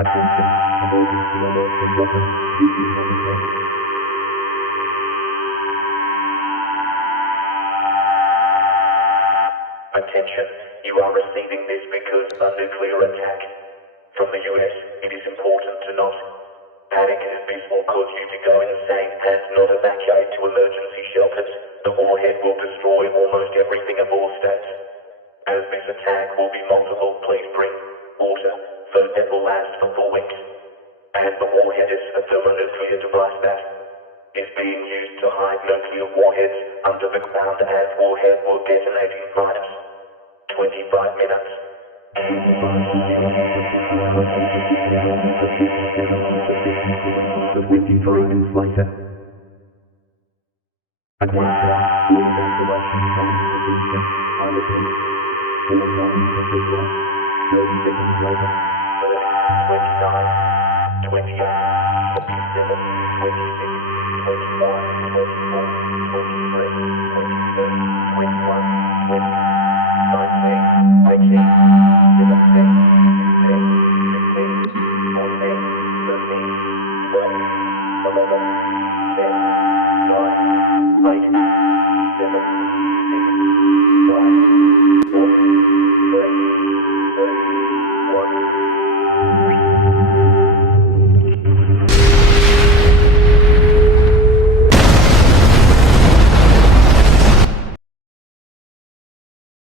Attention, emergency alert from weapon. This is not a test. Attention, you are receiving this because of a nuclear attack. From the US, it is important to note. Panic as this will cause you to go insane and not evacuate to emergency shelters. The warhead will destroy almost everything of all states. As this attack will be multiple, please bring water. Food that will last for 4 weeks. And the warhead is a thermonuclear device that is being used to hide nuclear warheads under the ground, and warhead will detonate in minus 25 minutes. 25 waiting for events later. Attention, all evacuation plans have been sent. I repeat, all signs have been lost. 30 seconds later. 30, 29, 28, 27, 26, 25, 24.